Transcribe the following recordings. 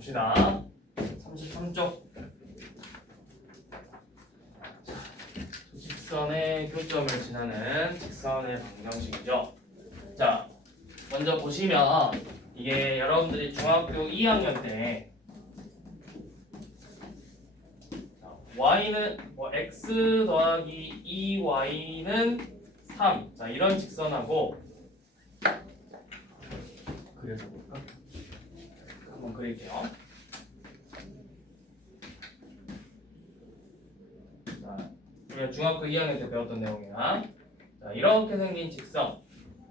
봅시다. 33쪽. 직선의 교점을 지나는 직선의 방정식이죠. 자, 먼저 보시면 이게 여러분들이 중학교 2학년 때 y는 x 더하기 2y는 3. 자, 이런 직선하고 그려서 볼까? 한번 그릴게요. 자, 우리가 중학교 2학년 때 배웠던 내용이야. 자, 이렇게 생긴 직선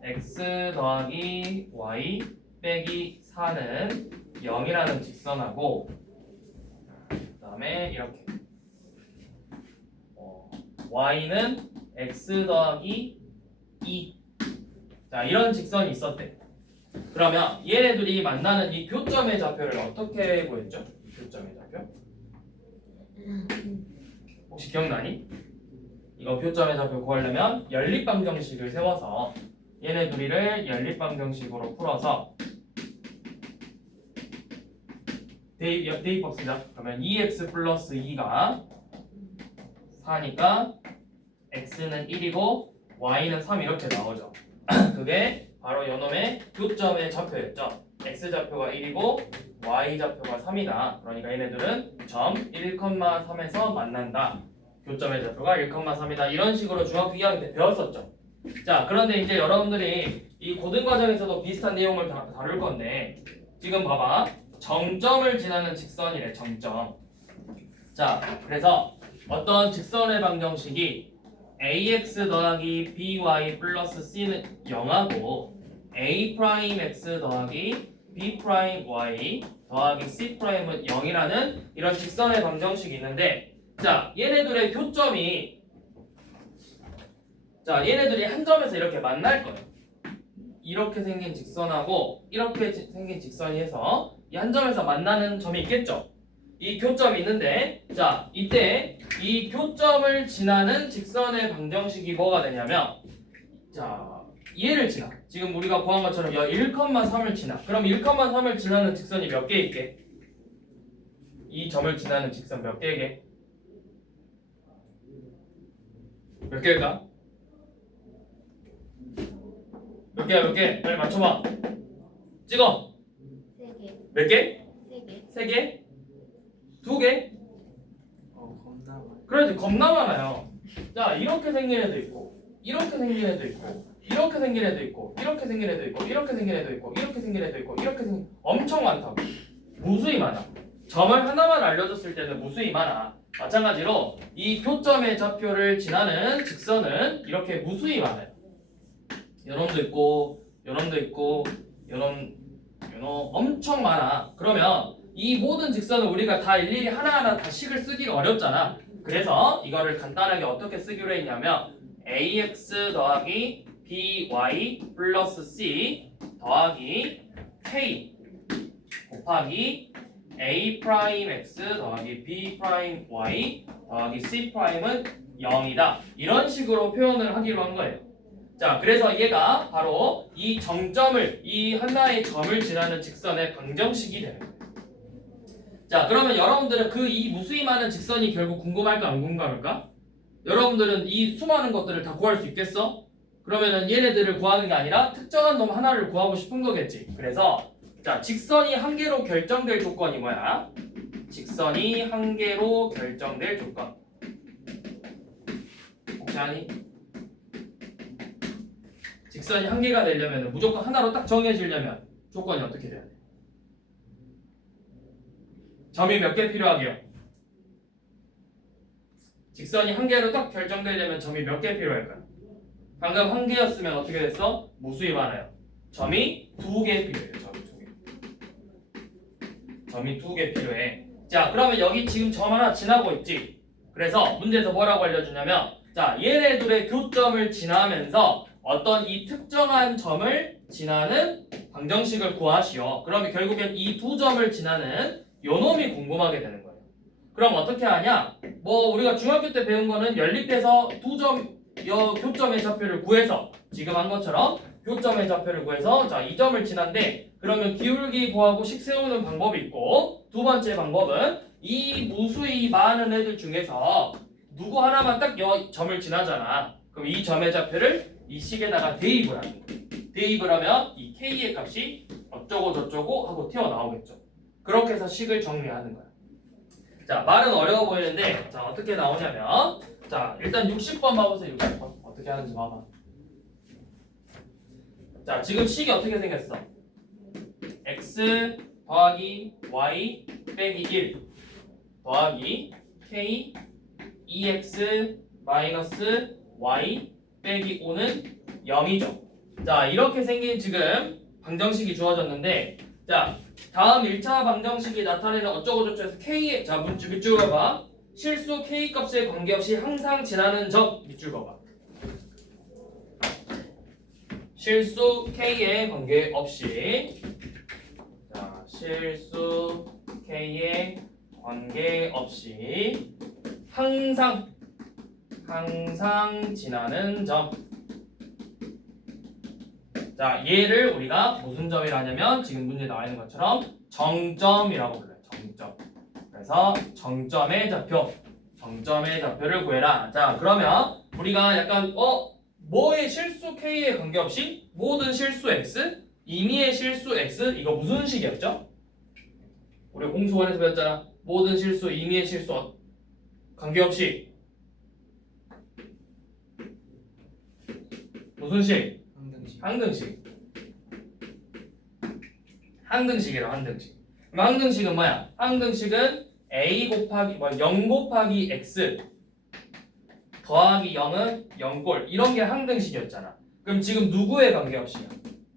x 더하기 y 빼기 4는 0이라는 직선하고 그 다음에 이렇게 y는 x 더하기 2. 자, 이런 직선이 있었대. 그러면 얘네들이 만나는 이 교점의 좌표를 어떻게 구했죠? 이 교점의 좌표? 혹시 기억나니? 이거 교점의 좌표 구하려면 연립방정식을 세워서 얘네 둘이를 연립방정식으로 풀어서 대입법 쓰자. 그러면 2x 플러스 2가 4니까 x는 1이고 y는 3 이렇게 나오죠. 그게 바로 요놈의 교점의 좌표였죠. x좌표가 1이고 y좌표가 3이다. 그러니까 얘네들은 점 1,3에서 만난다. 교점의 좌표가 1,3이다. 이런 식으로 중학교 2학년 때 배웠었죠. 자, 그런데 이제 여러분들이 이 고등과정에서도 비슷한 내용을 다룰 건데 지금 봐봐. 정점을 지나는 직선이래. 정점. 자, 그래서 어떤 직선의 방정식이 ax 더하기 by 플러스 c는 0하고 a 프라임 x 더하기 b 프라임 y 더하기 c 프라임은 0이라는 이런 직선의 방정식이 있는데, 자, 얘네들의 교점이, 자, 얘네들이 한 점에서 이렇게 만날 거예요. 이렇게 생긴 직선하고 이렇게 생긴 직선이 해서 이 한 점에서 만나는 점이 있겠죠. 이 교점이 있는데, 자, 이때 이 교점을 지나는 직선의 방정식이 뭐가 되냐면, 자, 얘를 지나. 지금 우리가 구한 것처럼 1,3을 지나. 그럼 1,3을 지나는 직선이 몇 개 있게? 이 점을 지나는 직선 몇 개게? 몇 개일까? 몇 개야, 몇 개? 빨리 맞춰봐. 찍어. 3개. 몇 개? 3개. 3개? 2개? 겁나 많아. 그래도 겁나 많아요. 자, 이렇게 생긴 애도 있고, 이렇게 생긴 애도 있고, 이렇게 생긴 애도 있고, 이렇게 생긴 애도 있고, 이렇게 생긴 애도 있고, 이렇게 생긴 애도 있고, 이렇게 생긴 엄청 많다고. 무수히 많아. 점을 하나만 알려줬을 때는 무수히 많아. 마찬가지로 이 교점의 좌표를 지나는 직선은 이렇게 무수히 많아요. 요놈도 있고, 요놈도 있고, 요놈 엄청 많아. 그러면 이 모든 직선을 우리가 다 일일이 하나하나 다 식을 쓰기가 어렵잖아. 그래서 이거를 간단하게 어떻게 쓰기로 했냐면 ax 더하기 by 플러스 c 더하기 k 곱하기 a 프라임 x 더하기 b 프라임 y 더하기 c 프라임은 0이다. 이런 식으로 표현을 하기로 한 거예요. 자, 그래서 얘가 바로 이 정점을, 이 하나의 점을 지나는 직선의 방정식이 되는 거예요. 자, 그러면 여러분들은 그 이 무수히 많은 직선이 결국 궁금할까 안 궁금할까? 여러분들은 이 수많은 것들을 다 구할 수 있겠어? 그러면은 얘네들을 구하는 게 아니라 특정한 놈 하나를 구하고 싶은 거겠지. 그래서 자, 직선이 한 개로 결정될 조건이 뭐야? 직선이 한 개로 결정될 조건. 혹시 아니? 직선이 한 개가 되려면 무조건 하나로 딱 정해지려면 조건이 어떻게 돼야 돼? 점이 몇 개 필요하게요? 직선이 한 개로 딱 결정되려면 점이 몇 개 필요할까요? 방금 한 개였으면 어떻게 됐어? 무수히 많아요. 점이 2개 필요해요. 점이 2개 필요해. 자, 그러면 여기 지금 점 하나 지나고 있지? 그래서 문제에서 뭐라고 알려주냐면, 자, 얘네들의 교점을 지나면서 어떤 이 특정한 점을 지나는 방정식을 구하시오. 그러면 결국엔 이 두 점을 지나는 요놈이 궁금하게 되는 거예요. 그럼 어떻게 하냐? 뭐 우리가 중학교 때 배운 거는 연립해서 두 점 교점의 좌표를 구해서 지금 한 것처럼 교점의 좌표를 구해서 자, 이 점을 지난데 그러면 기울기 구하고 식 세우는 방법이 있고 두 번째 방법은 이 무수히 많은 애들 중에서 누구 하나만 딱 이 점을 지나잖아. 그럼 이 점의 좌표를 이 식에다가 대입을 하는 거야. 대입을 하면 이 k의 값이 어쩌고 저쩌고 하고 튀어나오겠죠. 그렇게 해서 식을 정리하는 거야. 자, 말은 어려워 보이는데 자, 어떻게 나오냐면 자, 일단 60번 봐보세요. 60번. 어떻게 하는지 봐봐. 자, 지금 식이 어떻게 생겼어? x 더하기 y 빼기 1 더하기 k 2x 마이너스 y 빼기 5는 0이죠. 자, 이렇게 생긴 지금 방정식이 주어졌는데 자, 다음 1차 방정식이 나타내는 어쩌고저쩌고 해서 k의 자, 밑줄 봐봐. 실수 k 값에 관계없이 항상 지나는 점 밑줄 봐봐. 실수 k에 관계없이 자, 실수 k에 관계없이 항상 지나는 점. 자, 얘를 우리가 무슨 점이라 하냐면 지금 문제에 나와 있는 것처럼 정점이라고 불러요. 정점. 그래서 정점의 좌표를 구해라. 자, 그러면 우리가 약간 뭐의 실수 k에 관계없이 모든 실수 x, 임의의 실수 x 이거 무슨 식이었죠? 우리 공수원에서 배웠잖아. 모든 실수, 임의의 실수 관계없이 무슨 식? 항등식. 항등식이라 항등식. 그럼 항등식은 뭐야? 항등식은 a 곱하기 0 곱하기 x 더하기 0은 0꼴 이런 게 항등식이었잖아. 그럼 지금 누구에 관계없이야?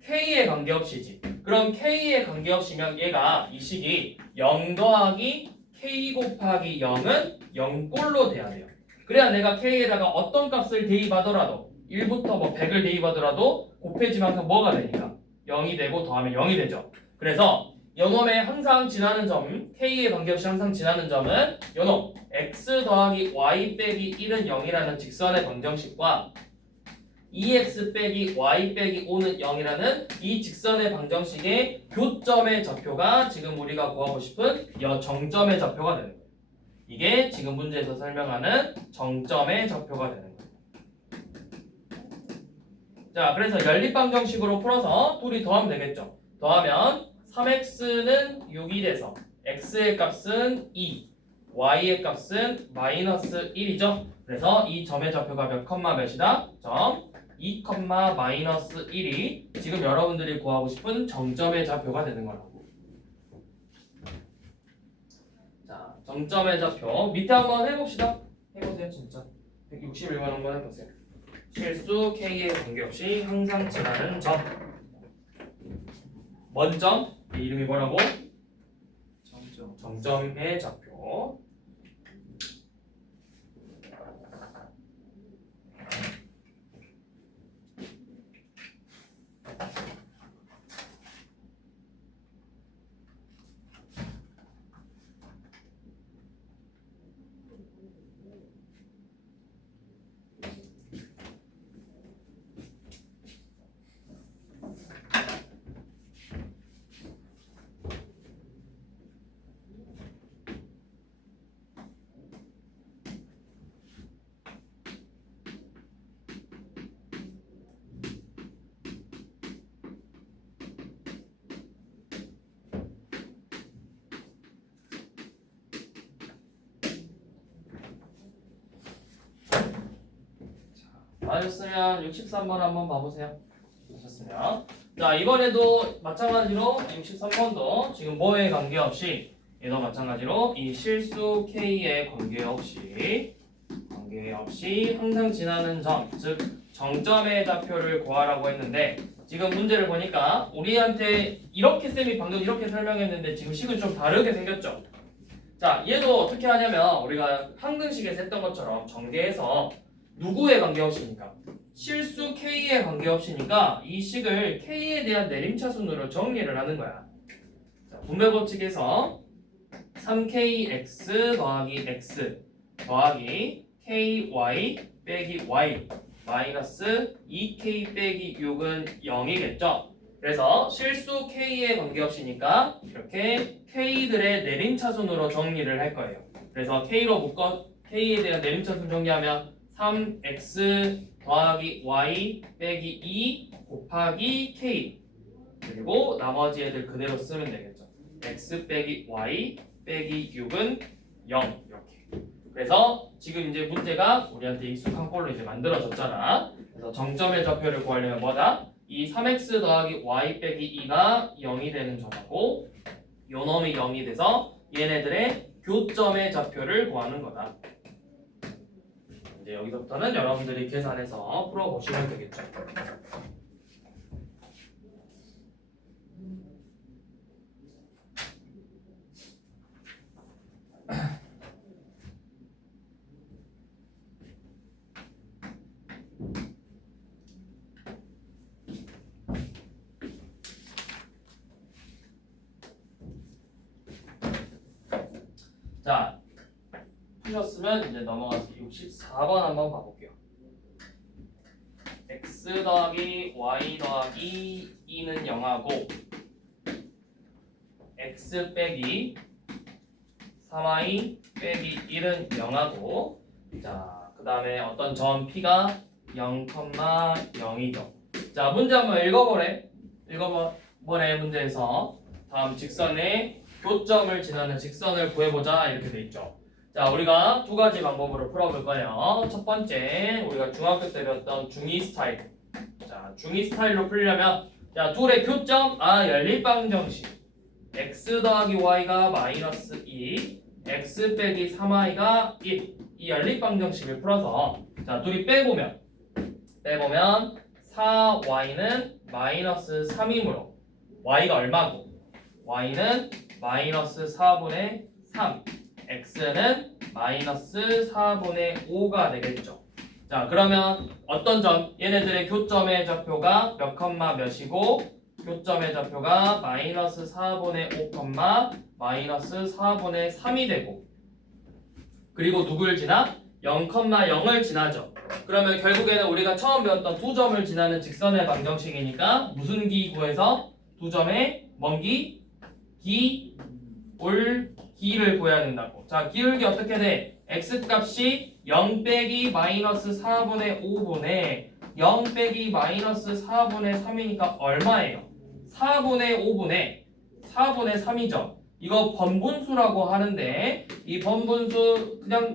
k에 관계없이지. 그럼 k에 관계없이면 얘가 이 식이 0 더하기 k 곱하기 0은 0꼴로 돼야 돼요. 그래야 내가 k에다가 어떤 값을 대입하더라도 1부터 뭐 100을 대입하더라도 곱해지면 항상 뭐가 되니까 0이 되고 더하면 0이 되죠. 그래서 요놈의 항상 지나는 점 k에 관계없이 항상 지나는 점은 요놈 x 더하기 y 빼기 1은 0이라는 직선의 방정식과 2x 빼기 y 빼기 5는 0이라는 이 직선의 방정식의 교점의 좌표가 지금 우리가 구하고 싶은 여 정점의 좌표가 되는 거예요. 이게 지금 문제에서 설명하는 정점의 좌표가 되는 거예요. 자, 그래서 연립방정식으로 풀어서 둘이 더하면 되겠죠. 더하면 3x는 6이 돼서 x의 값은 2, y의 값은 마이너스 1이죠. 그래서 이 점의 좌표가 몇 컴마 몇이다? 점 2, 마이너스 1이 지금 여러분들이 구하고 싶은 정점의 좌표가 되는 거라고. 자, 정점의 좌표 밑에 한번 해봅시다. 해보세요, 진짜. 161번 한번 해보세요. 실수 k에 관계없이 항상 지나는 점. 뭔 점? 이 이름이 뭐라고? 정점의 좌표. 맞았으면 63번 한번 봐보세요. 맞았으면 자, 이번에도 마찬가지로 63번도 지금 뭐에 관계없이 얘도 마찬가지로 이 실수 k에 관계없이 항상 지나는 점, 즉 정점의 좌표를 구하라고 했는데 지금 문제를 보니까 우리한테 이렇게 쌤이 방금 이렇게 설명했는데 지금 식은 좀 다르게 생겼죠. 자, 얘도 어떻게 하냐면 우리가 항등식에서 했던 것처럼 전개해서 누구에 관계없이니까 실수 k에 관계없이니까 이 식을 k에 대한 내림차순으로 정리를 하는 거야. 자, 분배 법칙에서 3kx 더하기 x 더하기 ky 빼기 y 마이너스 2k 빼기 6은 0이겠죠. 그래서 실수 k에 관계없이니까 이렇게 k들의 내림차순으로 정리를 할 거예요. 그래서 k에 대한 내림차순 정리하면 3x 더하기 y 빼기 2 곱하기 k, 그리고 나머지 애들 그대로 쓰면 되겠죠. x 빼기 y 빼기 6은 0 이렇게. 그래서 지금 이제 문제가 우리한테 익숙한 꼴로 이제 만들어졌잖아. 그래서 정점의 좌표를 구하려면 뭐다? 이 3x 더하기 y 빼기 2가 0이 되는 점하고 요 놈이 0이 돼서 얘네들의 교점의 좌표를 구하는 거다. 이제 여기서부터는 여러분들이 계산해서 풀어보시면 되겠죠. 자, 푸셨으면 이제 넘어가서 64번 한번 봐볼게요. x 더하기 y 더하기 2는 0하고 x 빼기 3y 빼기 1은 0하고, 자, 그 다음에 어떤 점 p가 0,0이죠. 자, 문제 한번 읽어보래 문제에서 다음 직선의 교점을 지나는 직선을 구해보자 이렇게 돼 있죠. 자, 우리가 두 가지 방법으로 풀어볼 거예요. 첫 번째, 우리가 중학교 때 배웠던 중위 스타일. 자, 중위 스타일로 풀려면, 자, 둘의 교점, 연립방정식. x 더하기 y가 마이너스 2, x 빼기 3y가 1. 이 연립방정식을 풀어서, 자, 둘이 빼보면 4y는 마이너스 3이므로 y가 얼마고? y는 마이너스 4분의 3, x는 마이너스 4분의 5가 되겠죠. 자, 그러면 어떤 점? 얘네들의 교점의 좌표가 몇 컴마 몇이고 교점의 좌표가 마이너스 4분의 5 컴마 마이너스 4분의 3이 되고, 그리고 누굴 지나? 0,0을 지나죠. 그러면 결국에는 우리가 처음 배웠던 두 점을 지나는 직선의 방정식이니까 무슨 기 구해서 두 점의 먼 기? 기울기를 구해야 된다고. 자, 기울기 어떻게 돼? x 값이 0 빼기 마이너스 4분의 5분의 0 빼기 마이너스 4분의 3이니까 얼마예요? 4분의 3이죠. 이거 번분수라고 하는데, 이 번분수 그냥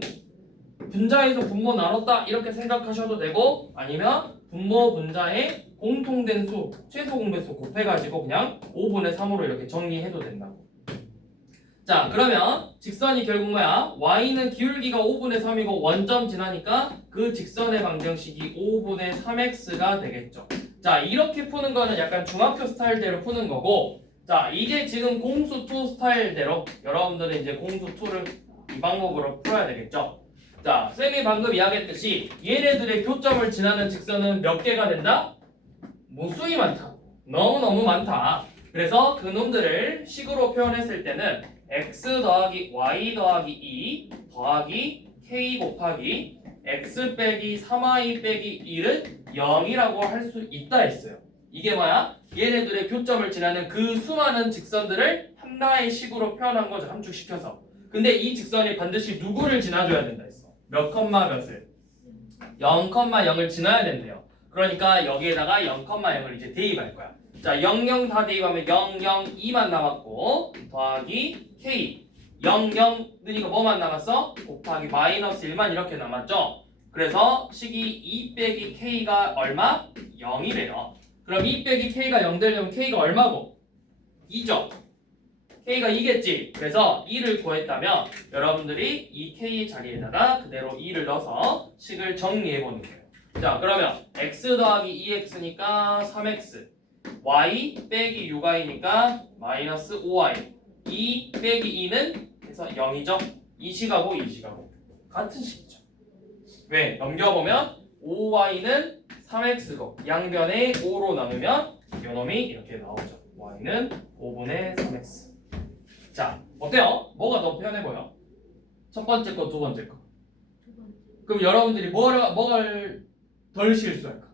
분자에서 분모 나눴다 이렇게 생각하셔도 되고, 아니면 분모 분자의 공통된 수, 최소 공배수 곱해가지고 그냥 5분의 3으로 이렇게 정리해도 된다고. 자, 그러면 직선이 결국 뭐야? y는 기울기가 5분의 3이고 원점 지나니까 그 직선의 방정식이 5분의 3x가 되겠죠. 자, 이렇게 푸는 거는 약간 중학교 스타일대로 푸는 거고, 자, 이게 지금 공수 2 스타일대로 여러분들은 이제 공수 2를 이 방법으로 풀어야 되겠죠. 자, 쌤이 방금 이야기했듯이 얘네들의 교점을 지나는 직선은 몇 개가 된다? 무수히 많다. 너무너무 많다. 그래서 그 놈들을 식으로 표현했을 때는 x 더하기 y 더하기 2 더하기 k 곱하기 x 빼기 3y 빼기 1은 0이라고 할 수 있다 했어요. 이게 뭐야? 얘네들의 교점을 지나는 그 수많은 직선들을 하나의 식으로 표현한 거죠. 함축시켜서. 근데 이 직선이 반드시 누구를 지나줘야 된다 했어. 몇 컴마 몇을? 0,0을 지나야 된대요. 그러니까 여기에다가 0,0을 이제 대입할 거야. 자, 00 다 대입하면 002만 남았고 더하기 k 00 느니까 뭐만 남았어? 곱하기 마이너스 1만 이렇게 남았죠. 그래서 식이 2 빼기 k가 얼마? 0이래요. 그럼 2 빼기 k가 0 되려면 k가 얼마고? 2죠. k가 2겠지. 그래서 2를 구했다면 여러분들이 이 k 자리에다가 그대로 2를 넣어서 식을 정리해보는 거예요. 자, 그러면 x 더하기 2x니까 3x, y 빼기 6y니까 마이너스 5y, 2 빼기 2는 그래서 0이죠. 이 식하고 이 식하고 같은 식이죠. 왜? 넘겨보면 5y는 3x고 양변에 5로 나누면 요놈이 이렇게 나오죠. y는 5분의 3x. 자, 어때요? 뭐가 더 편해 보여? 첫 번째 거, 두 번째 거. 그럼 여러분들이 뭐를 덜 실수할까?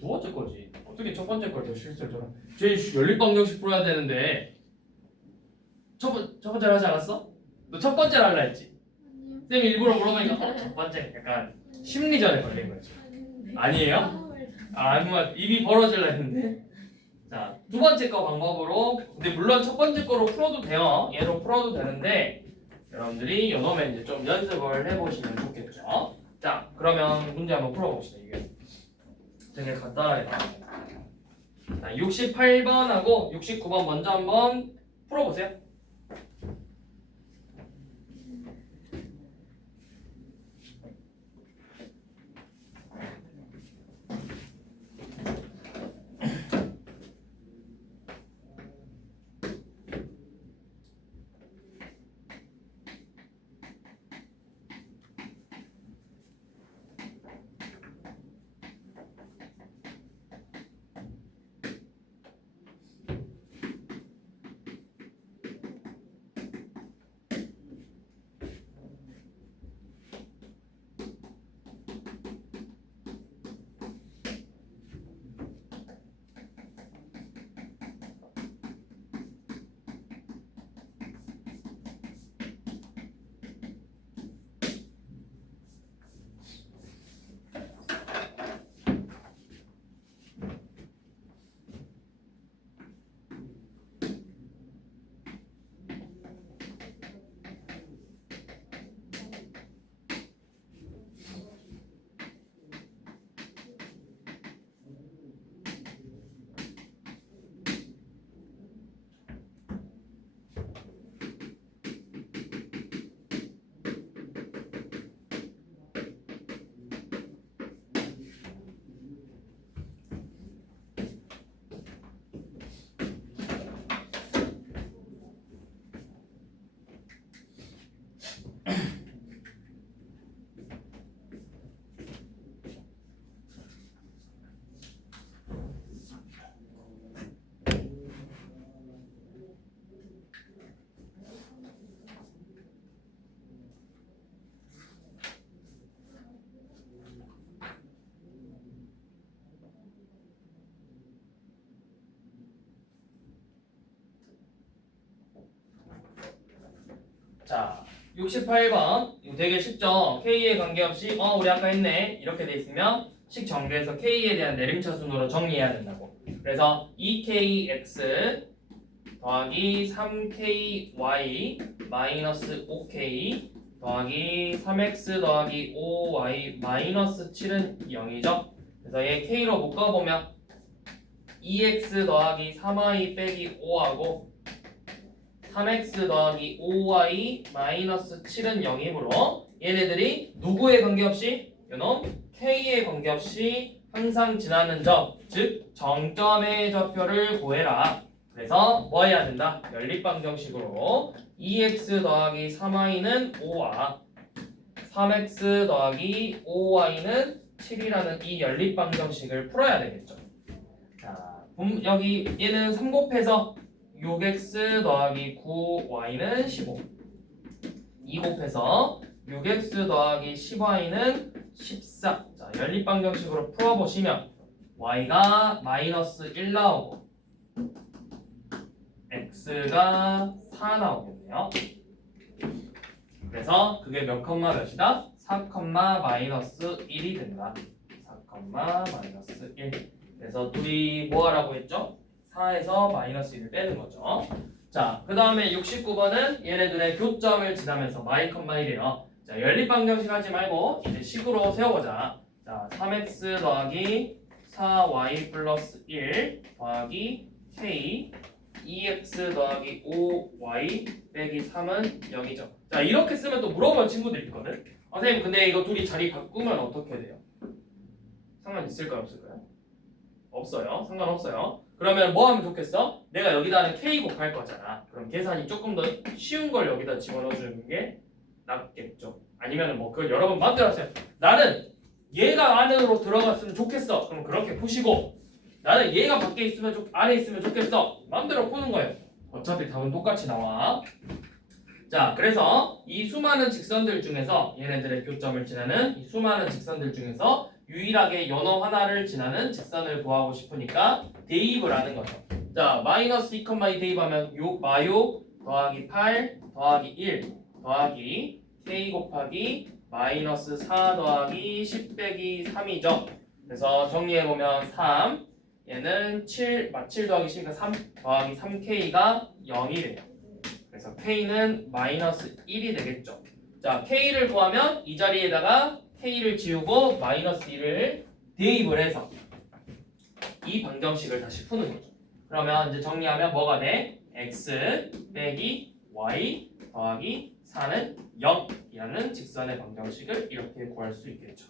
두 번째 거지. 어떻게 첫 번째 걸 더 실수를 저런? 제일 연립방정식 풀어야 되는데 첫 번째로 하지 않았어? 너 첫 번째로 할라 했지? 쌤이 일부러 물어보니까 첫 번째 약간 심리전에 걸린 거지. 아니에요? 아무 말 입이 벌어질라 했는데. 자, 두 번째 거 방법으로. 근데 물론 첫 번째 거로 풀어도 돼요. 얘로 풀어도 되는데 여러분들이 요놈에 이제 좀 연습을 해보시면 좋겠죠. 자, 그러면 문제 한번 풀어봅시다. 이게 되게 간단하게 나옵니다. 자, 68번하고 69번 먼저 한번 풀어보세요. 자, 68번. 이거 되게 쉽죠? K에 관계없이 우리 아까 했네. 이렇게 돼 있으면 식 정리해서 K에 대한 내림차순으로 정리해야 된다고. 그래서 2KX 더하기 3KY 마이너스 5K 더하기 3X 더하기 5Y 마이너스 7은 0이죠? 그래서 얘 K로 묶어보면 2X 더하기 3Y 빼기 5하고 3x 더하기 5y 마이너스 7은 0이므로 얘네들이 누구에 관계없이? 요놈 k에 관계없이 항상 지나는 점, 즉 정점의 좌표를 구해라. 그래서 뭐 해야 된다? 연립방정식으로 2x 더하기 3y는 5와 3x 더하기 5y는 7이라는 이 연립방정식을 풀어야 되겠죠. 자, 여기 얘는 3 곱해서 6x 더하기 9y는 15 2 곱해서 6x 더하기 10y는 14. 자, 연립방정식으로 풀어보시면 y가 마이너스 1 나오고 x가 4 나오겠네요. 그래서 그게 몇 컴마 몇이다? 4 컴마 마이너스 1이 된다. 4 컴마 마이너스 1. 그래서 둘이 뭐 하라고 했죠? 4에서 마이너스 1을 빼는 거죠. 자, 그 다음에 69번은 얘네들의 교점을 지나면서 마이 컴마 1이에요. 자, 연립방정식 하지 말고 이제 식으로 세워보자. 자, 3x 더하기 4y 플러스 1 더하기 k 2x 더하기 5y 빼기 3은 0이죠. 자, 이렇게 쓰면 또 물어보는 친구들이 있거든. 선생님, 근데 이거 둘이 자리 바꾸면 어떻게 돼요? 상관 있을까요? 없을까요? 없어요. 상관없어요. 그러면 뭐 하면 좋겠어? 내가 여기다는 k 곱할 거잖아. 그럼 계산이 조금 더 쉬운 걸 여기다 집어넣어주는 게 낫겠죠. 아니면 뭐 그걸 여러분 마음대로 하세요. 나는 얘가 안으로 들어갔으면 좋겠어. 그럼 그렇게 푸시고, 나는 얘가 밖에 있으면 안에 있으면 좋겠어. 마음대로 푸는 거예요. 어차피 답은 똑같이 나와. 자, 그래서 이 수많은 직선들 중에서 얘네들의 교점을 지나는 이 수많은 직선들 중에서 유일하게 연호 하나를 지나는 직선을 구하고 싶으니까 대입을 하는 거죠. 자, 마이너스 2,2 대입하면 6 마요 더하기 8 더하기 1 더하기 k 곱하기 마이너스 4 더하기 10 빼기 3이죠. 그래서 정리해보면 3 얘는 7 더하기 10이니까 3 더하기 3k가 0이 돼요. 그래서 k는 마이너스 1이 되겠죠. 자, k를 구하면 이 자리에다가 k를 지우고 마이너스 1을 대입을 해서 이 방정식을 다시 푸는 거죠. 그러면 이제 정리하면 뭐가 돼? x 빼기 y 더하기 4는 0이라는 직선의 방정식을 이렇게 구할 수 있겠죠.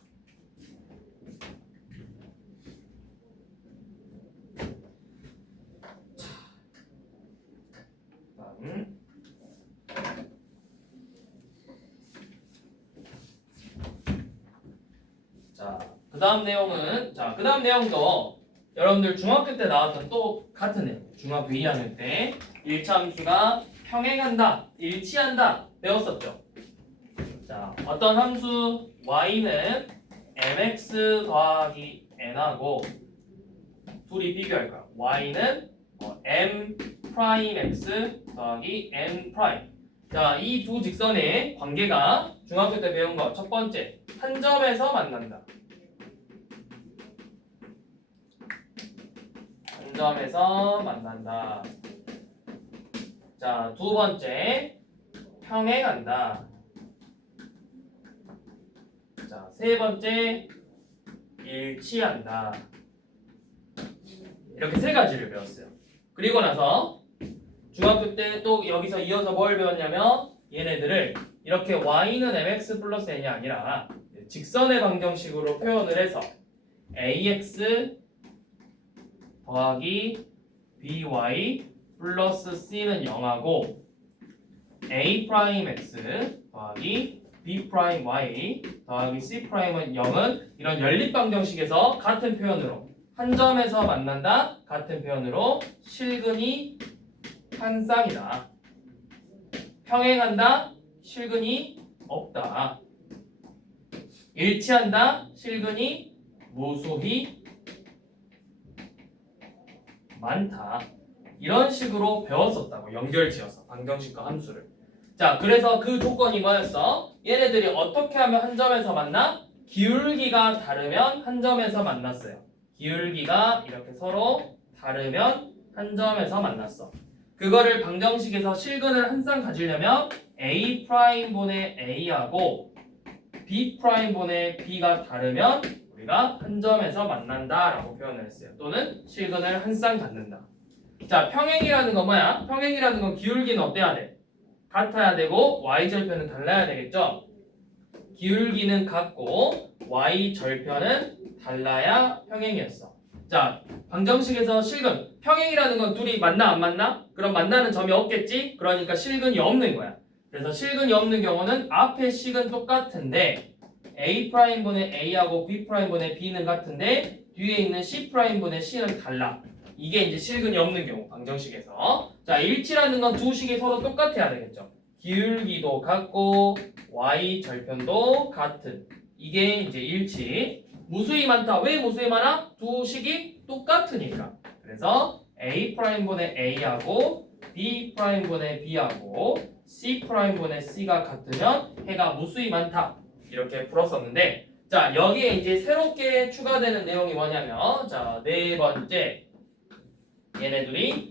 다음 그 다음 내용도 여러분들 중학교 때 나왔던 또 같은 내용. 중학교 2학년 때 일차함수가 평행한다, 일치한다 배웠었죠. 자, 어떤 함수 y는 mx 더하기 n하고 둘이 비교할 거야. y는 m 프라임 x 더하기 n 프라임. 자, 이 두 직선의 관계가 중학교 때 배운 거 첫 번째 한 점에서 만난다. 한 점에서 만난다. 자, 두 번째 평행한다. 자, 세 번째 일치한다. 이렇게 세 가지를 배웠어요. 그리고 나서 중학교 때 또 여기서 이어서 뭘 배웠냐면 얘네들을 이렇게 y는 mx 플러스 n이 아니라 직선의 방정식으로 표현을 해서 ax 더하기 by 플러스 c는 0하고 a 프라임 x 더하기 b 프라임 y 더하기 c 프라임은 0은 이런 연립 방정식에서 같은 표현으로 한 점에서 만난다 같은 표현으로 실근이 한 쌍이다. 평행한다 실근이 없다. 일치한다 실근이 무수히 많다. 이런 식으로 배웠었다고. 연결지어서 방정식과 함수를. 자, 그래서 그 조건이 뭐였어? 얘네들이 어떻게 하면 한 점에서 만나? 기울기가 다르면 한 점에서 만났어요. 기울기가 이렇게 서로 다르면 한 점에서 만났어. 그거를 방정식에서 실근을 한 쌍 가지려면 a 프라임분의 a하고 b 프라임분의 b가 다르면 우리가 한 점에서 만난다라고 표현을 했어요. 또는 실근을 한 쌍 갖는다. 자, 평행이라는 건 뭐야? 평행이라는 건 기울기는 어때야 돼? 같아야 되고 y절편은 달라야 되겠죠? 기울기는 같고 y절편은 달라야 평행이었어. 자, 방정식에서 실근, 평행이라는 건 둘이 만나 안 만나? 그럼 만나는 점이 없겠지? 그러니까 실근이 없는 거야. 그래서 실근이 없는 경우는 앞에 식은 똑같은데 A'분의 A하고 B'분의 B는 같은데 뒤에 있는 C'분의 C는 달라. 이게 이제 실근이 없는 경우 방정식에서. 자, 일치라는 건 두 식이 서로 똑같아야 되겠죠. 기울기도 같고 Y절편도 같은. 이게 이제 일치. 무수히 많다. 왜 무수히 많아? 두 식이 똑같으니까. 그래서 A'분의 A하고 B'분의 B하고 C'분의 C가 같으면 해가 무수히 많다. 이렇게 풀었었는데, 자, 여기에 이제 새롭게 추가되는 내용이 뭐냐면, 자, 네 번째, 얘네들이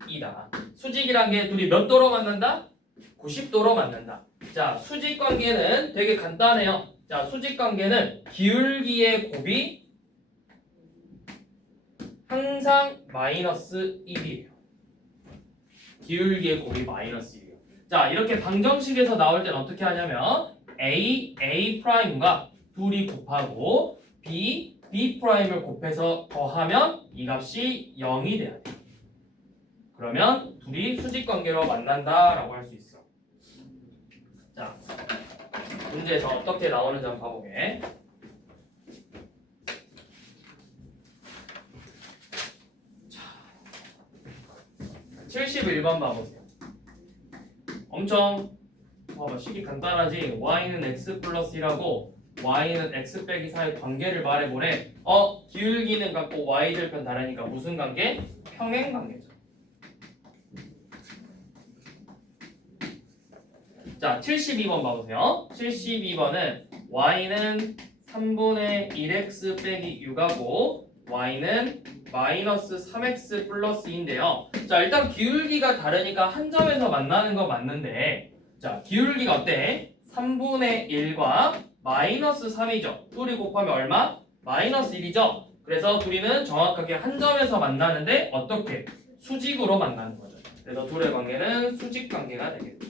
수직이다. 수직이란 게 둘이 몇 도로 만난다? 90도로 만난다. 자, 수직 관계는 되게 간단해요. 자, 수직 관계는 기울기의 곱이 항상 마이너스 1이에요. 기울기의 곱이 마이너스 1이에요. 자, 이렇게 방정식에서 나올 때는 어떻게 하냐면 A 프라임과 둘이 곱하고 B 프라임을 곱해서 더하면 이 값이 0이 돼야 돼. 그러면 둘이 수직 관계로 만난다라고 할 수 있어. 자, 문제에서 어떻게 나오는지 한번 봐보게. 자, 71번 봐보세요. 엄청 봐봐 식이 간단하지. y는 x 플러스 1하고 y는 x 빼기 4의 관계를 말해보래. 기울기는 같고 y절편 다르니까 무슨 관계? 평행 관계죠. 자 72번 봐보세요. 72번은 y는 3분의 1x 빼기 6하고 y는 마이너스 3x 플러스 2인데요. 자 일단 기울기가 다르니까 한 점에서 만나는 거 맞는데 자 기울기가 어때? 3분의 1과 마이너스 3이죠. 둘이 곱하면 얼마? 마이너스 1이죠. 그래서 둘이는 정확하게 한 점에서 만나는데 어떻게? 수직으로 만나는 거죠. 그래서 둘의 관계는 수직 관계가 되겠죠.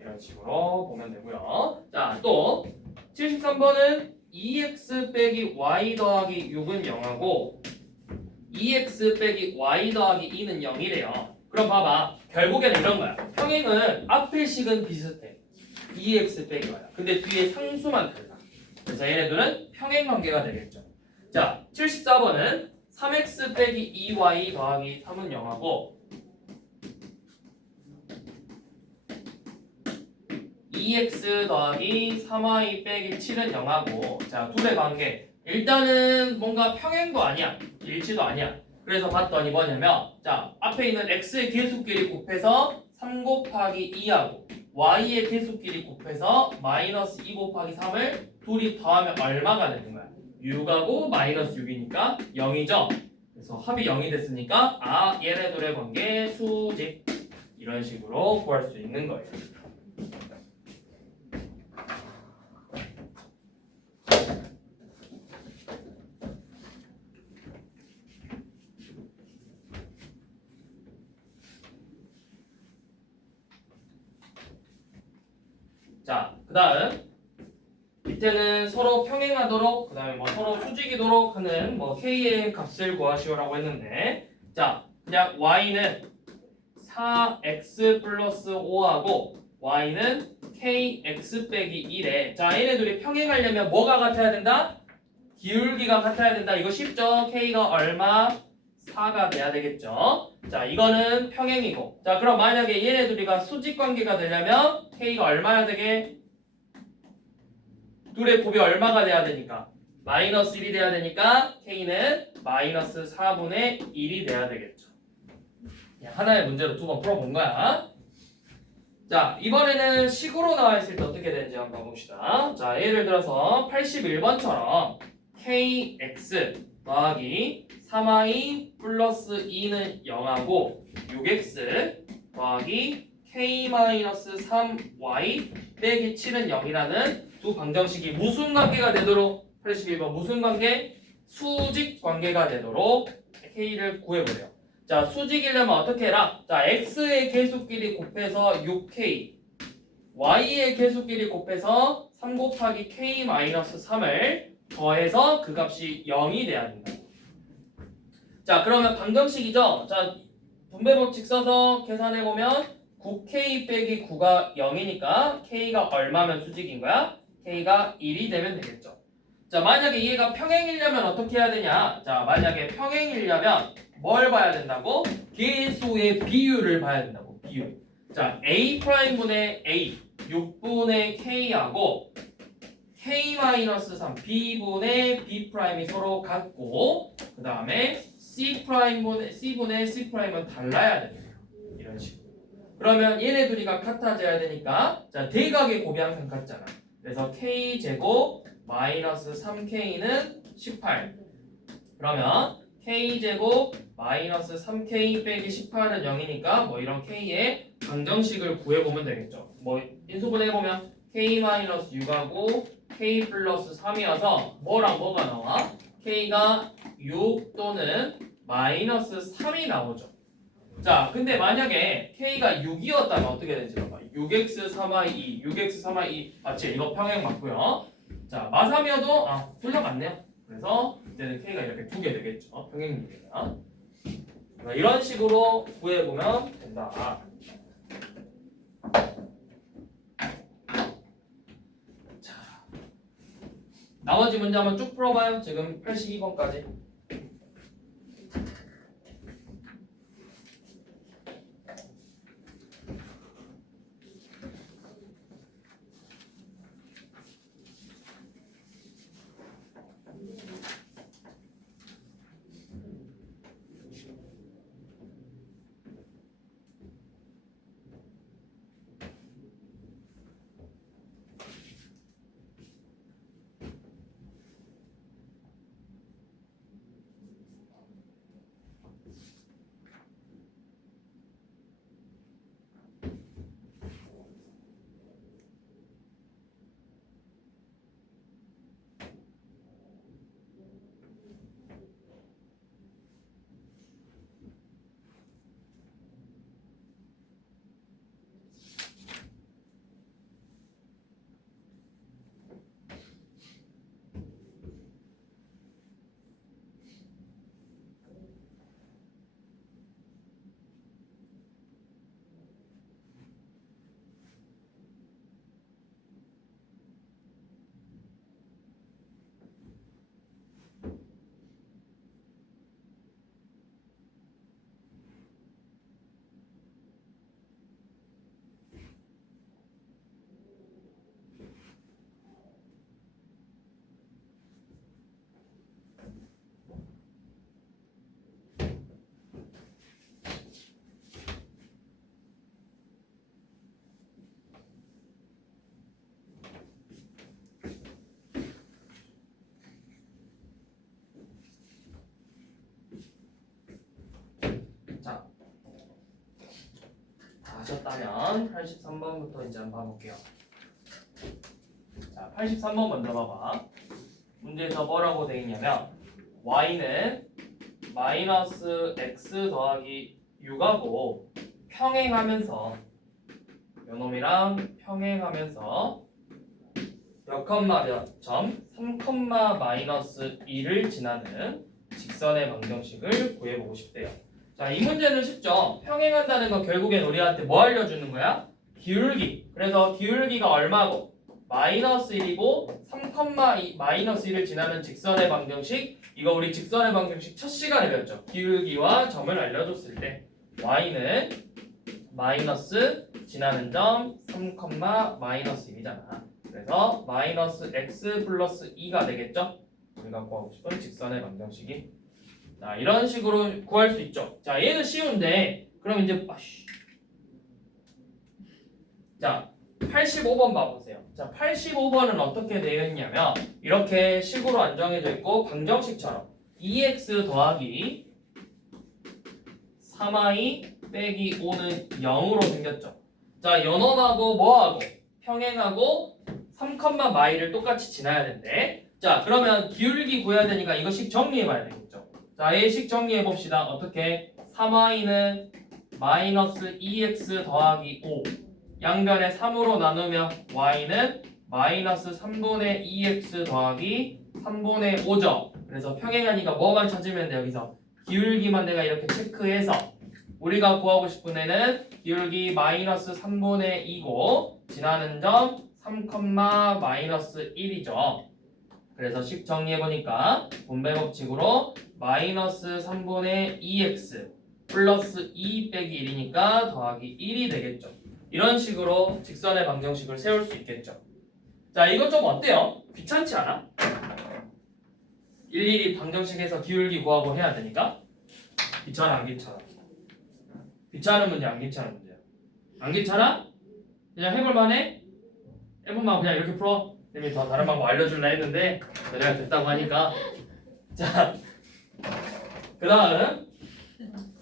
이런 식으로 보면 되고요. 자 또 73번은 2x 빼기 y 더하기 6은 0하고 2x 빼기 y 더하기 2는 0이래요. 그럼 봐봐. 결국에는 이런 거야. 평행은 앞의 식은 비슷해. 2x 빼기 y야. 근데 뒤에 상수만 달라. 그래서 얘네들은 평행 관계가 되겠죠. 자 74번은 3x 빼기 2y 더하기 3은 0하고 2x 더하기 3y 빼기 7은 0하고 자 둘의 관계 일단은 뭔가 평행도 아니야 일치도 아니야. 그래서 봤더니 뭐냐면 자 앞에 있는 x의 계수끼리 곱해서 3 곱하기 2하고 y의 계수끼리 곱해서 마이너스 2 곱하기 3을 둘이 더하면 얼마가 되는 거야? 6하고 마이너스 6이니까 0이죠. 그래서 합이 0이 됐으니까 얘네들의 관계 수직 이런 식으로 구할 수 있는 거예요. 자, 그 다음 밑에는 서로 평행하도록 그 다음에 뭐 서로 수직이도록 하는 뭐 k의 값을 구하시오라고 했는데 자, 그냥 y는 4x 플러스 5하고 y는 kx 빼기 1에 자, 얘네들이 평행하려면 뭐가 같아야 된다? 기울기가 같아야 된다. 이거 쉽죠? k가 얼마? 4가 돼야 되겠죠. 자, 이거는 평행이고 자, 그럼 만약에 얘네 둘이가 수직 관계가 되려면 k가 얼마야 되게? 둘의 곱이 얼마가 돼야 되니까? 마이너스 1이 돼야 되니까 k는 마이너스 4분의 1이 돼야 되겠죠. 하나의 문제로 두 번 풀어본 거야. 자, 이번에는 식으로 나와 있을 때 어떻게 되는지 한번 봅시다. 자, 예를 들어서 81번처럼 kx 더하기 3y 플러스 2는 0하고 6x 더하기 k-3y 빼기 7은 0이라는 두 방정식이 무슨 관계가 되도록 81번 무슨 관계? 수직 관계가 되도록 k를 구해보래요. 자, 수직이려면 어떻게 해라? 자, x의 계수끼리 곱해서 6k y의 계수끼리 곱해서 3 곱하기 k-3을 더해서 그 값이 0이 돼야 된다. 자, 그러면 방정식이죠? 자, 분배법칙 써서 계산해보면 9k 빼기 9가 0이니까 k가 얼마면 수직인 거야? k가 1이 되면 되겠죠. 자, 만약에 얘가 평행이려면 어떻게 해야 되냐? 자, 만약에 평행이려면 뭘 봐야 된다고? 계수의 비율을 봐야 된다고. 비율. 자, a'분의 a 6분의 k하고 k-3 b분의 b'이 서로 같고 그 다음에 c'분의 c'은 달라야 됩니다. 이런 식으로. 그러면 얘네 둘이가 같아져야 되니까 자, 대각의 곱이 항상 같잖아. 그래서 k제곱 마이너스 3k는 18. 그러면 k제곱 마이너스 3k 빼기 18은 0이니까 뭐 이런 k의 방정식을 구해보면 되겠죠. 뭐 인수분해해보면 k-6하고 k 플러스 3이어서 뭐랑 뭐가 나와? k가 6 또는 마이너스 3이 나오죠. 자, 근데 만약에 k가 6이었다면 어떻게 되는지 봐봐. 6x 3y 2, 6x 3y 2 맞지? 이거 평행 맞고요. 자, 마삼이어도 틀려맞네요. 그래서 이제는 k가 이렇게 두 개 되겠죠. 평행 문제가. 이런 식으로 구해보면 된다. 자, 나머지 문제 한번 쭉 풀어봐요. 지금 82번까지. 맞췄다면 83번부터 이제 한번 봐볼게요. 자, 83번 먼저 봐봐. 문제에서 뭐라고 되어 있냐면 y는 마이너스 x 더하기 6하고 평행하면서 요놈이랑 평행하면서 몇 컴마 몇 점 3 마이너스 2를 지나는 직선의 방정식을 구해보고 싶대요. 자, 이 문제는 쉽죠. 평행한다는 건 결국엔 우리한테 뭐 알려주는 거야? 기울기. 그래서 기울기가 얼마고? 마이너스 1이고 3 마이너스 1을 지나는 직선의 방정식. 이거 우리 직선의 방정식 첫 시간에 배웠죠. 기울기와 점을 알려줬을 때 y는 마이너스 지나는 점 3 마이너스 1이잖아. 그래서 마이너스 x 플러스 2가 되겠죠? 우리가 구하고 싶은 직선의 방정식이. 자, 이런 식으로 구할 수 있죠. 자, 얘는 쉬운데 그럼 이제 자, 85번 봐보세요. 자, 85번은 어떻게 되어 있냐면 이렇게 식으로 안정해져 있고 방정식처럼 2x 더하기 3i 빼기 5는 0으로 생겼죠. 자, 연원하고 뭐하고 평행하고 3 마이를 똑같이 지나야 된대. 자, 그러면 기울기 구해야 되니까 이거 식 정리해 봐야 되겠죠. 자, 이 식 정리해 봅시다. 어떻게? 3i는 마이너스 2x 더하기 5 양변에 3으로 나누면 y는 마이너스 3분의 2x 더하기 3분의 5죠. 그래서 평행하니까 뭐만 찾으면 돼. 여기서 기울기만 내가 이렇게 체크해서 우리가 구하고 싶은 애는 기울기 마이너스 3분의 2고 지나는 점 3, 마이너스 1이죠. 그래서 식 정리해보니까 분배 법칙으로 마이너스 3분의 2x 플러스 2 빼기 1이니까 더하기 1이 되겠죠. 이런 식으로 직선의 방정식을 세울 수 있겠죠. 자, 이거 좀 어때요? 귀찮지 않아? 일일이 방정식에서 기울기 구하고 해야 되니까? 귀찮아 안 귀찮아? 귀찮은 문제 안 귀찮은 문제야? 안 귀찮아? 그냥 해볼만해? 해볼만 그냥 이렇게 풀어? 쌤이 더 다른 방법 알려줄라 했는데 내가 됐다고 하니까. 자, 그 다음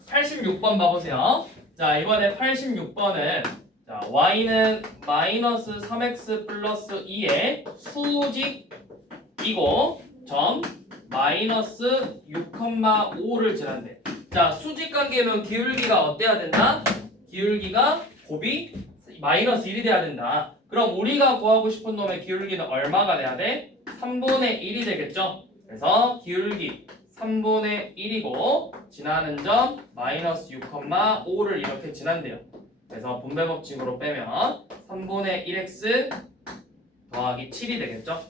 86번 봐보세요. 자, 이번에 86번은 자, y는 마이너스 3x 플러스 2의 수직이고 점 마이너스 6,5를 지난대. 자, 수직 관계면 기울기가 어때야 된다? 기울기가 곱이 마이너스 1이 돼야 된다. 그럼 우리가 구하고 싶은 놈의 기울기는 얼마가 돼야 돼? 3분의 1이 되겠죠? 그래서 기울기 3분의 1이고 지나는 점 마이너스 6,5를 이렇게 지난대요. 그래서 분배 법칙으로 빼면 3분의 1x 더하기 7이 되겠죠?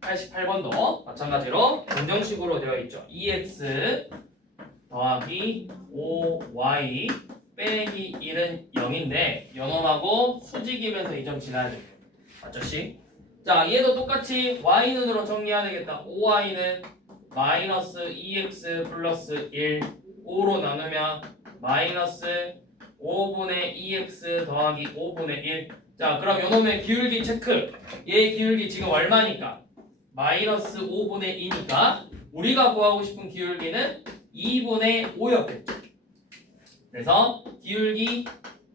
(88번도) 마찬가지로 방정식으로 되어 있죠. 2x 더하기 5y 빼기 1은 0인데 연원하고 수직이면서 이 점 지나야 돼요. 맞죠 씨? 자, 얘도 똑같이 y는으로 정리해야 되겠다. 5y는 마이너스 2x 플러스 1 5로 나누면 마이너스 5분의 2x 더하기 5분의 1. 자, 그럼 요놈의 기울기 체크. 얘 기울기 지금 얼마니까? 마이너스 5분의 2니까 우리가 구하고 싶은 기울기는 2분의 5였겠죠. 그래서 기울기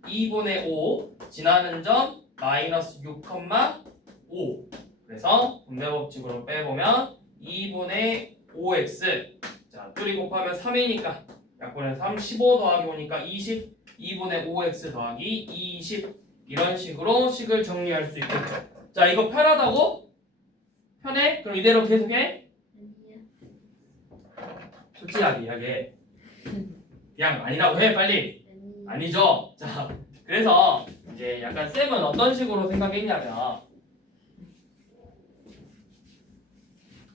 2분의 5 지나는 점 마이너스 6,5. 그래서 분배 법칙으로 빼보면 2분의 5x 자, 둘이 곱하면 3이니까 약분해서 3, 15 더하기 5니까 20 2분의 5x 더하기 20 이런 식으로 식을 정리할 수 있겠죠. 자, 이거 편하다고? 편해? 그럼 이대로 계속해? 솔직하게 이야기해. 그냥 아니라고 해 빨리. 아니죠. 자, 그래서 이제 약간 쌤은 어떤 식으로 생각했냐면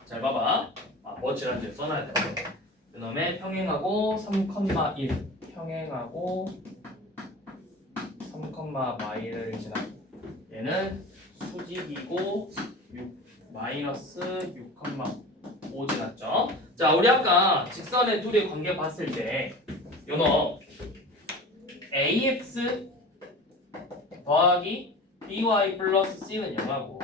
잘 봐봐. 뭐 지난주에 써놔야 돼. 그놈의 평행하고 3,1 평행하고 3, 마이를 지나고 얘는 수직이고 6 마이너스 6,5 지났죠. 자, 우리 아까 직선의 둘의 관계 봤을 때 요놈 ax 더하기 by 플러스 c는 0하고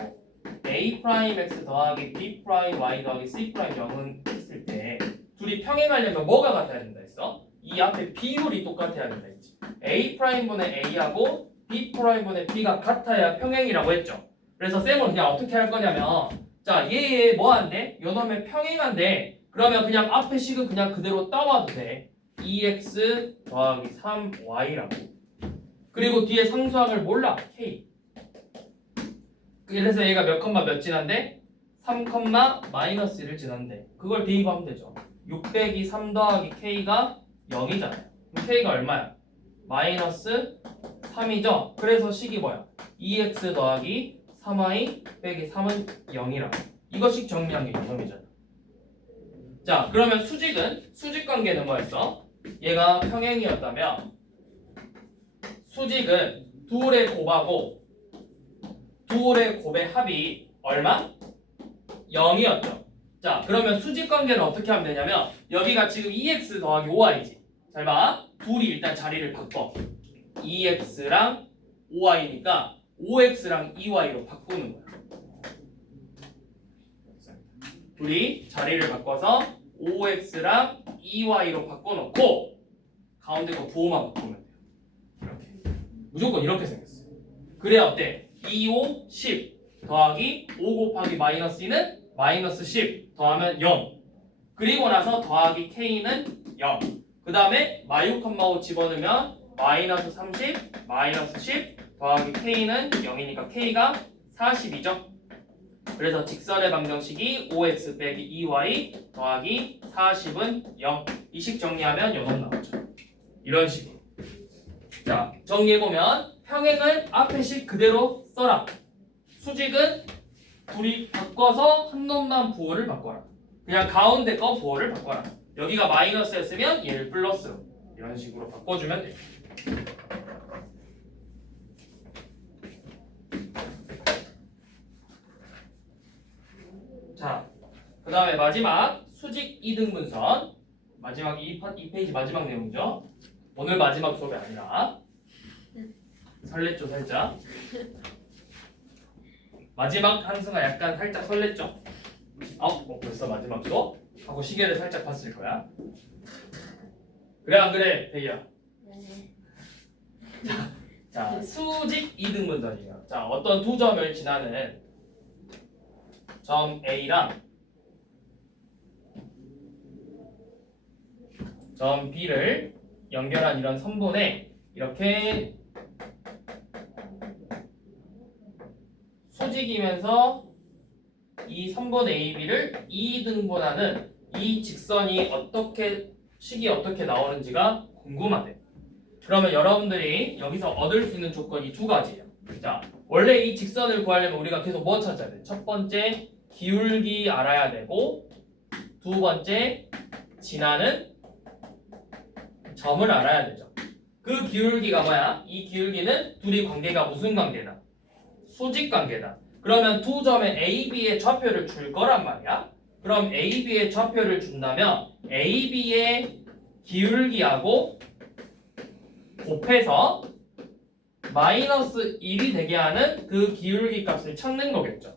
a 프라임 x 더하기 b 프라임 y 더하기 c 프라임 0은 했을 때 둘이 평행하려면 뭐가 같아야 된다 했어? 이 앞에 비율이 똑같아야 된다 했지. A'분의 A하고 B'분의 B가 같아야 평행이라고 했죠. 그래서 쌤은 그냥 어떻게 할 거냐면 자, 얘 뭐 한대? 요 놈의 평행한데 그러면 그냥 앞에 식은 그냥 그대로 따와도 돼. 2x 더하기 3y라고. 그리고 뒤에 상수항을 몰라. k. 그래서 얘가 몇 컴마 몇 지난데? 3 컴마 마이너스 1을 지난데 그걸 대입하면 되죠. 6 빼기 3 더하기 k가 0이잖아요. 그럼 k가 얼마야? 마이너스 3이죠. 그래서 식이 뭐야? 2x 더하기 3y 빼기 3은 0이라. 이거식 정리한 게 이놈이잖아. 자, 그러면 수직 관계는 뭐였어? 얘가 평행이었다면 수직은 둘의 곱하고 둘의 곱의 합이 얼마? 0이었죠. 자, 그러면 수직 관계는 어떻게 하면 되냐면 여기가 지금 2x 더하기 5y지. 잘 봐. 둘이 일단 자리를 바꿔. 2x랑 5y니까 5x랑 2y로 바꾸는 거야. 둘이 자리를 바꿔서 5x랑 2y로 바꿔놓고 가운데 거 부호만 바꾸면 돼요. 이렇게. 무조건 이렇게 생겼어요. 그래야 어때? 2, 5, 10 더하기 5 곱하기 마이너스 2는 마이너스 10 더하면 0. 그리고 나서 더하기 k는 0. 그 다음에 마이너스 6,5 집어넣으면 마이너스 30 마이너스 10 더하기 k는 0이니까 k가 40이죠. 그래서 직선의 방정식이 5x 빼기 2y 더하기 40은 0. 이 식 정리하면 요놈 나오죠. 이런 식으로. 자, 정리해보면 평행은 앞에 식 그대로 써라. 수직은 둘이 바꿔서 한 놈만 부호를 바꿔라. 그냥 가운데 거 부호를 바꿔라. 여기가 마이너스였으면 얘를 플러스로 이런 식으로 바꿔주면 돼요. 자, 그 다음에 마지막 수직 2등분선. 마지막 이 페이지 마지막 내용이죠. 오늘 마지막 수업이 아니라 설렜죠 살짝. 마지막 함수가 약간 살짝 설렜죠. 벌써 마지막 수업? 하고 시계를 살짝 봤을 거야. 그래 안 그래 대희야? 네. 자, 수직 2등분선이에요. 자, 어떤 두 점을 지나는 점 A랑 점 B를 연결한 이런 선분에 이렇게 수직이면서 이 선분 AB를 2등분하는 이 직선이 식이 어떻게 나오는지가 궁금하대요. 그러면 여러분들이 여기서 얻을 수 있는 조건이 두 가지예요. 자, 원래 이 직선을 구하려면 우리가 계속 뭐 찾아야 돼? 첫 번째 기울기 알아야 되고 두 번째 지나는 점을 알아야 되죠. 그 기울기가 뭐야? 이 기울기는 둘이 관계가 무슨 관계다? 수직 관계다. 그러면 두 점의 AB의 좌표를 줄 거란 말이야. 그럼 AB의 좌표를 준다면 AB의 기울기하고 곱해서 마이너스 1이 되게 하는 그 기울기 값을 찾는 거겠죠.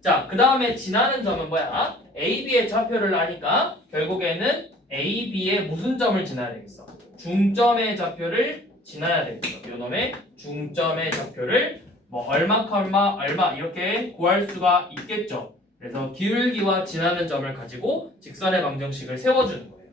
자, 그 다음에 지나는 점은 뭐야? AB의 좌표를 아니까 결국에는 AB의 무슨 점을 지나야 되겠어? 중점의 좌표를 지나야 되겠어. 요놈의 중점의 좌표를 뭐 얼마 이렇게 구할 수가 있겠죠. 그래서 기울기와 지나는 점을 가지고 직선의 방정식을 세워주는 거예요.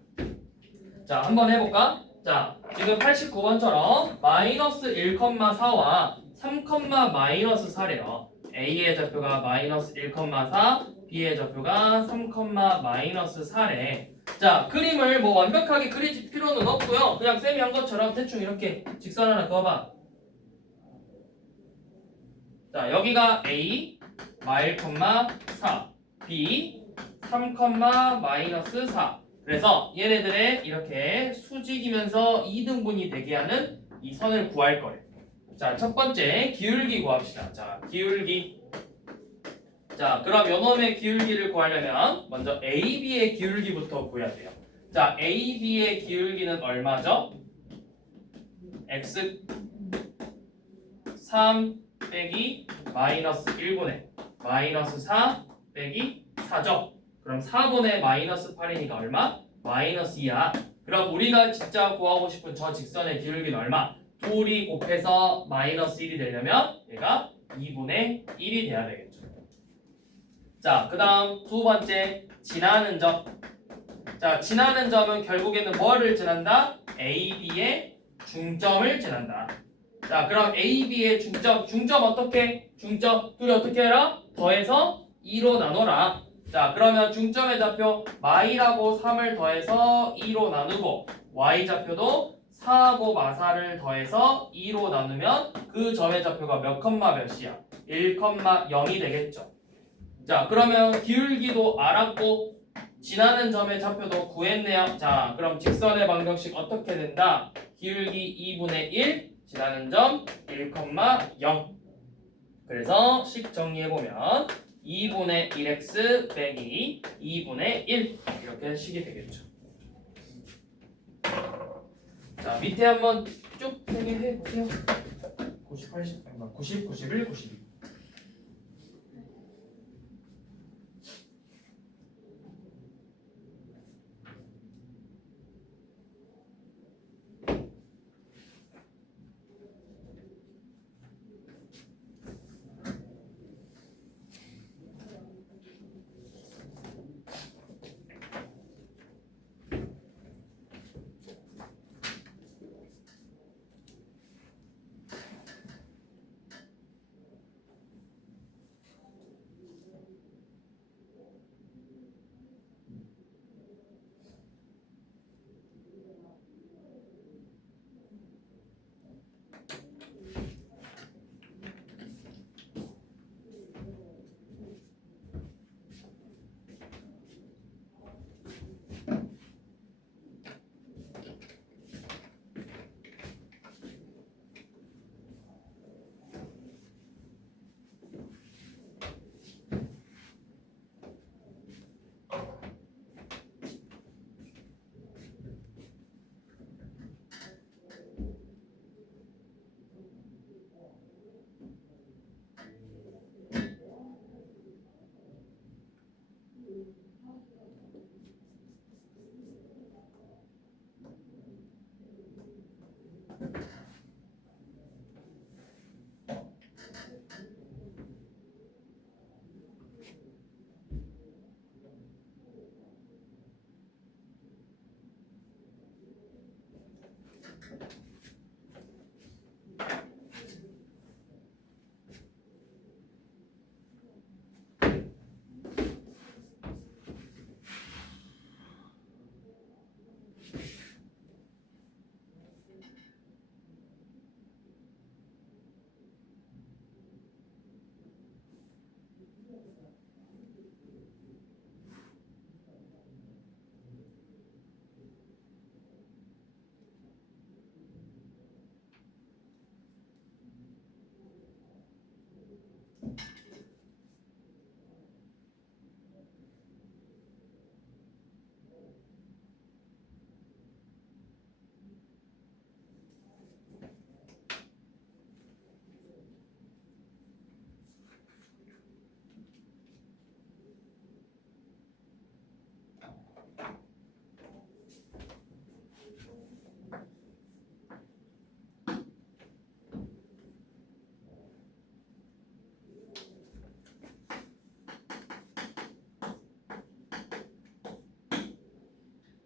자, 한번 해볼까? 자, 지금 89번처럼 마이너스 1,4와 3, 마이너스 4래요. A의 좌표가 마이너스 1,4, B의 좌표가 3, 마이너스 4래. 자, 그림을 뭐 완벽하게 그릴 필요는 없고요. 그냥 쌤이 한 것처럼 대충 이렇게 직선 하나 그어봐. 자, 여기가 A, 마 1,4, B, 3, 마이너스 4. 그래서 얘네들의 이렇게 수직이면서 2등분이 되게 하는 이 선을 구할 거예요. 자, 첫 번째 기울기 구합시다. 자, 기울기. 자, 그럼 요놈의 기울기를 구하려면 먼저 AB의 기울기부터 구해야 돼요. 자, AB의 기울기는 얼마죠? X 3 빼기 마이너스 1분의 마이너스 4 빼기 4죠. 그럼 4분의 마이너스 8이니까 얼마? 마이너스 2야. 그럼 우리가 진짜 구하고 싶은 저 직선의 기울기는 얼마? 둘이 곱해서 마이너스 1이 되려면 얘가 2분의 1이 돼야 되겠죠. 자, 그 다음 두 번째 지나는 점. 자, 지나는 점은 결국에는 뭐를 지난다? AB의 중점을 지난다. 자, 그럼 AB의 중점 어떻게? 중점 둘이 어떻게 해라? 더해서 2로 나눠라. 자, 그러면 중점의 좌표 마이라고 3을 더해서 2로 나누고 Y 좌표도 4하고 마사를 더해서 2로 나누면 그 점의 좌표가 몇 컴마 몇이야? 1,0이 되겠죠. 자, 그러면 기울기도 알았고 지나는 점의 좌표도 구했네요. 자, 그럼 직선의 방정식 어떻게 된다? 기울기 2분의 1, 지나는 점 1,0. 그래서 식 정리해보면 2분의 1x 빼기 2분의 1 이렇게 식이 되겠죠. 자, 밑에 한번 쭉 해보세요. 90, 80, 90, 91, 92.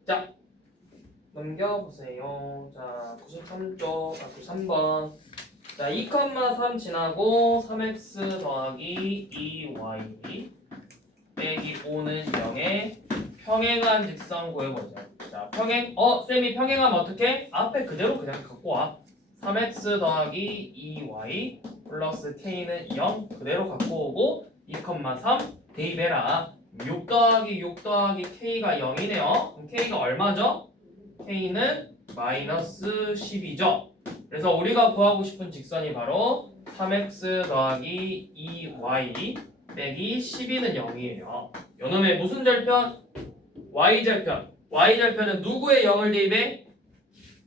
자, 넘겨보세요. 자, 93쪽, 93번. 자, 2,3 지나고 3x 더하기 2y 빼기 5는 0에 평행한 직선 구해보자. 자, 쌤이 평행하면 어떻게? 앞에 그대로 그냥 갖고 와. 3x 더하기 2y 플러스 k는 0 그대로 갖고 오고 2,3 대입해라. 6 더하기 6 더하기 k가 0이네요. 그럼 k가 얼마죠? k는 마이너스 10이죠. 그래서 우리가 구하고 싶은 직선이 바로 3x 더하기 2y 빼기 12는 0이에요. 요놈의 무슨 절편? y절편. y절편은 누구의 0을 대입해?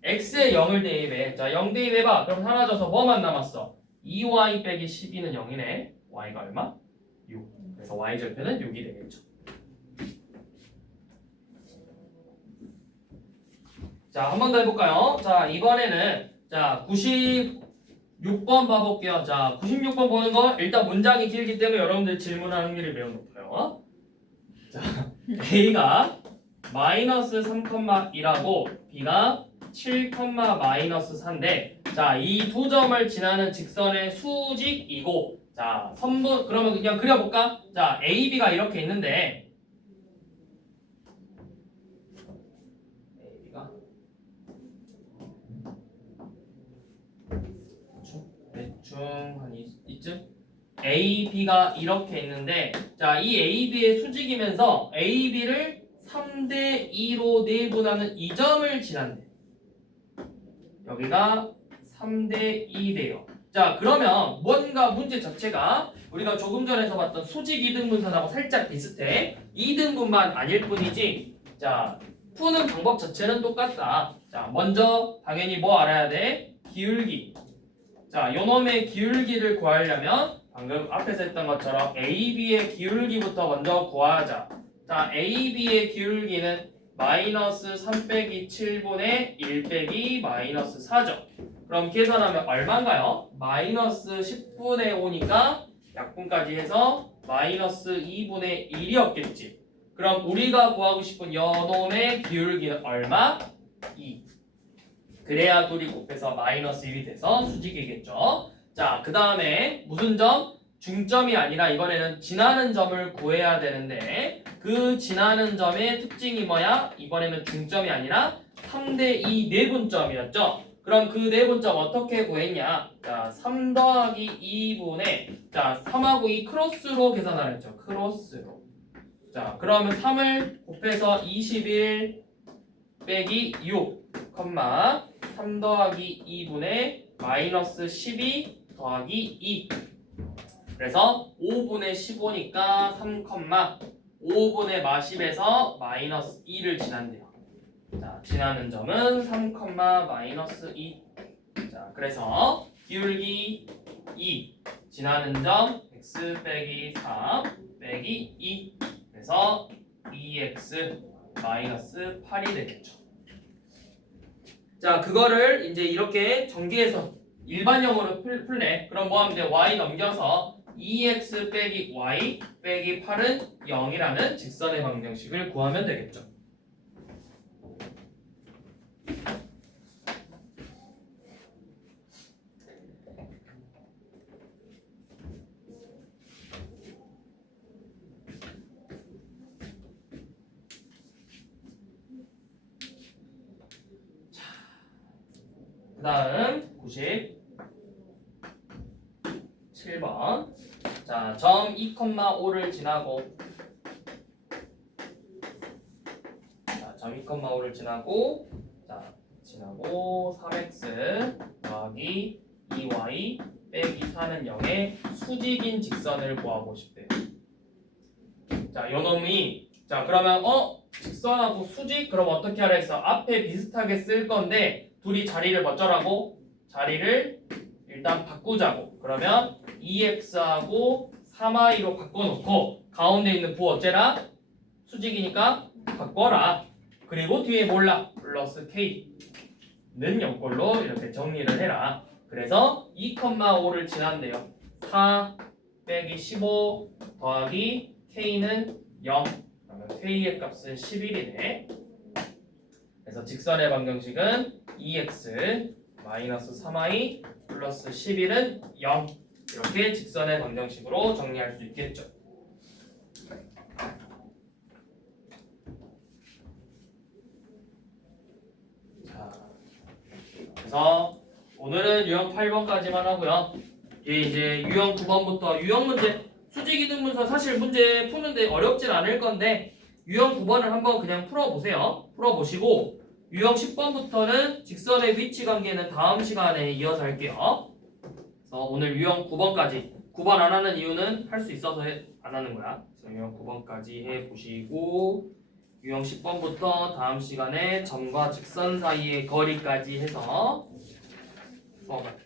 x의 0을 대입해. 자, 0 대입해봐. 그럼 사라져서 뭐만 남았어? 2y 빼기 12는 0이네. y가 얼마? 6. 그래서 y절편은 6이 되겠죠. 자, 한 번 더 해볼까요? 자, 이번에는 자 96번 봐볼게요. 자, 96번 보는 거 일단 문장이 길기 때문에 여러분들 질문할 확률이 매우 높아요. 자, A가 마이너스 3,2라고 B가 7, 마이너스 4인데 자, 이 두 점을 지나는 직선의 수직이고 자, 선분 그러면 그냥 그려볼까? 자, AB가 이렇게 있는데 AB가 대충 한 이쯤 AB가 이렇게 있는데 자, 이 AB의 수직이면서 AB를 3대 2로 내분하는 이 점을 지난대. 여기가 3대 2대요. 자, 그러면 뭔가 문제 자체가 우리가 조금 전에서 봤던 수직 이등분선하고 살짝 비슷해. 이등분만 아닐 뿐이지. 자, 푸는 방법 자체는 똑같다. 자, 먼저 당연히 뭐 알아야 돼? 기울기. 자, 요놈의 기울기를 구하려면 방금 앞에서 했던 것처럼 AB의 기울기부터 먼저 구하자. 자, AB의 기울기는 마이너스 3 빼기 7분의 1 빼기 마이너스 4죠. 그럼 계산하면 얼마인가요? 마이너스 10분의 5니까 약분까지 해서 마이너스 2분의 1이었겠지. 그럼 우리가 구하고 싶은 요놈의 기울기는 얼마? 2. 그래야 둘이 곱해서 마이너스 1이 돼서 수직이겠죠. 자, 그 다음에 무슨 점? 중점이 아니라 이번에는 지나는 점을 구해야 되는데 그 지나는 점의 특징이 뭐야? 이번에는 중점이 아니라 3대 2 내분점이었죠. 그럼 그 내분점 어떻게 구했냐? 자, 3 더하기 2분의 자, 3하고 2 크로스로 계산하라 했죠. 크로스로. 자, 그러면 3을 곱해서 21 빼기 6, 3 더하기 2분의 마이너스 12 더하기 2. 그래서 5분의 15니까 3, 5분의 마10에서 마이너스 2를 지난대요. 자, 지나는 점은 3, 마이너스 2. 자, 그래서 기울기 2, 지나는 점 x 빼기 3 빼기 2. 그래서 2x 마이너스 8이 되겠죠. 자, 그거를 이제 이렇게 전개해서 일반형으로 풀래. 그럼 뭐 하면 돼? y 넘겨서 2x 빼기 y 빼기 8은 0이라는 직선의 방정식을 구하면 되겠죠. 그 다음 97번. 자, 점 2,5를 지나고 자, 점 2,5를 지나고 자, 지나고 3x 더하기 2y 빼기 4는 0의 수직인 직선을 구하고 싶대요. 자, 요놈이 자, 그러면 직선하고 수직 그럼 어떻게 하라 했어? 앞에 비슷하게 쓸 건데 둘이 자리를 어쩌라고? 자리를 일단 바꾸자고. 그러면 2x하고 3i로 바꿔놓고 가운데 있는 부 어째라? 수직이니까 바꿔라. 그리고 뒤에 몰라? 플러스 k는 0꼴로 이렇게 정리를 해라. 그래서 2,5를 지난대요. 4 빼기 15 더하기 k는 0. 그러면 k의 값은 11이네. 그래서 직선의 방정식은 2x 마이너스 3i 플러스 11은 0. 이렇게 직선의 방정식으로 정리할 수 있겠죠. 자, 그래서 오늘은 유형 8번까지만 하고요. 이제 유형 9번부터 유형 문제 수직이등분선 사실 문제 푸는데 어렵진 않을 건데 유형 9번을 한번 그냥 풀어보세요. 풀어보시고 유형 10번부터는 직선의 위치 관계는 다음 시간에 이어서 할게요. 그래서 오늘 유형 9번까지 9번 안 하는 이유는 할 수 있어서 안 하는 거야. 그래서 유형 9번까지 해보시고 유형 10번부터 다음 시간에 점과 직선 사이의 거리까지 해서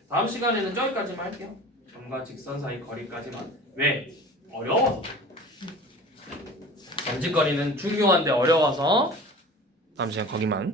다음 시간에는 저기까지만 할게요. 점과 직선 사이 거리까지만. 왜? 어려워서. 전직거리는 중요한데 어려워서 다음 시간 거기만.